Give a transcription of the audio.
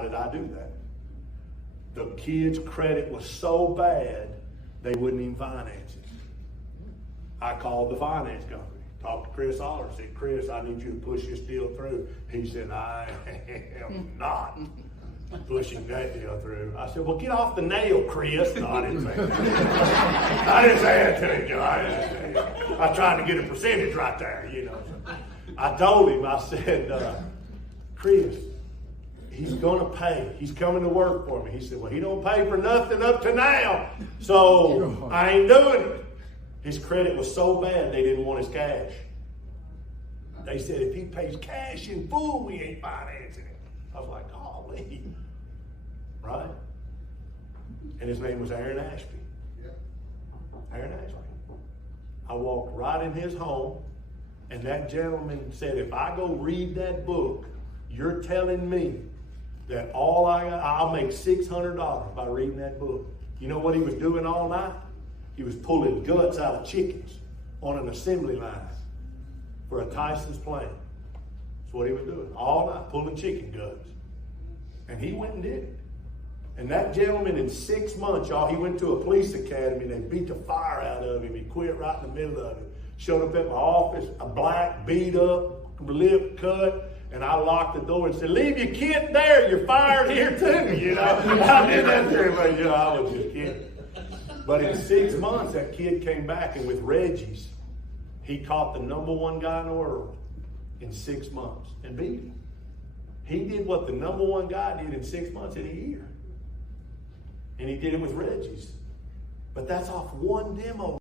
how did I do that? The kid's credit was so bad, they wouldn't even finance it. I called the finance company, talked to Chris Aller, said, Chris, I need you to push this deal through. He said, I am not pushing that deal through. I said, well, get off the nail, Chris. No, I didn't say that. I didn't say that to you. I was trying to get a percentage right there, you know. So I told him, I said, Chris, he's going to pay. He's coming to work for me. He said, well, he don't pay for nothing up to now, so I ain't doing it. His credit was so bad, they didn't want his cash. They said, if he pays cash in full, we ain't financing it. I was like, golly. Right? And his name was Aaron Ashby. Aaron Ashby. I walked right in his home, and that gentleman said, if I go read that book, you're telling me that I'll make $600 by reading that book. You know what he was doing all night? He was pulling guts out of chickens on an assembly line for a Tyson's plant. That's what he was doing all night, pulling chicken guts. And he went and did it. And that gentleman in 6 months, y'all, he went to a police academy and they beat the fire out of him. He quit right in the middle of it. Showed up at my office, a black, beat up, lip cut. And I locked the door and said, leave your kid there. You're fired here too. You know, I did that to him, but you know, I was just kidding. But in 6 months, that kid came back, and with Reggie's, he caught the #1 guy in the world in 6 months and beat him. He did what the #1 guy did in 6 months in a year. And he did it with Reggie's. But that's off one demo.